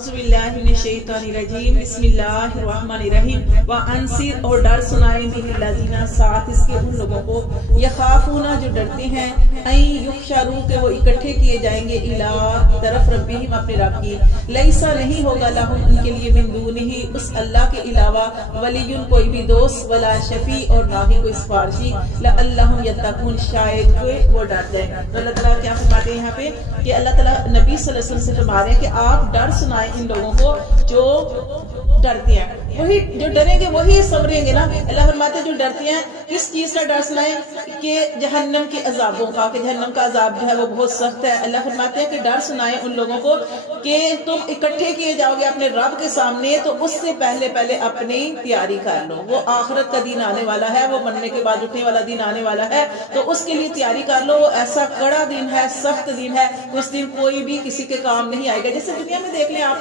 بسم اللہ الرحمن الرحیم وانذر اور ڈر سنائے بھی الذین ساتھ اس کے ان لوگوں کو یخافون جو ڈرتے ہیں ان یحشروا کہ وہ اکٹھے کیے جائیں گے الی طرف ربہم اپنے رب کی لیسا نہیں ہوگا لہم ان کے لیے من دونہ اس اللہ کے علاوہ ولی کوئی بھی دوست ولا شفیع اور نہ ہی کوئی سفارشی لعلہم یتقون شاید کہ وہ ڈر جائیں۔ اللہ تعالیٰ کیا فرماتے ہیں یہاں پہ کہ اللہ تعالیٰ نبی صلی اللہ علیہ وسلم سے فرما رہے ہیں کہ آپ ڈر سنائیں ان لوگوں کو جو ڈرتے ہیں، وہی جو ڈریں گے وہی سنوریں گے نا۔ اللہ فرماتے ہیں جو ڈرتے ہیں کس چیز کا ڈر سنائیں کہ جہنم کے عذابوں کا، کہ جہنم کا عذاب جو ہے وہ بہت سخت ہے۔ اللہ فرماتے ہیں کہ ڈر سنائیں ان لوگوں کو کہ تم اکٹھے کیے جاؤ گے اپنے رب کے سامنے، تو اس سے پہلے اپنی تیاری کر لو۔ وہ آخرت کا دن آنے والا ہے، وہ مرنے کے بعد اٹھنے والا دن آنے والا ہے، تو اس کے لیے تیاری کر لو۔ وہ ایسا کڑا دن ہے، سخت دن ہے، اس دن کوئی بھی کسی کے کام نہیں آئے گا۔ جیسے دنیا میں دیکھ لیں آپ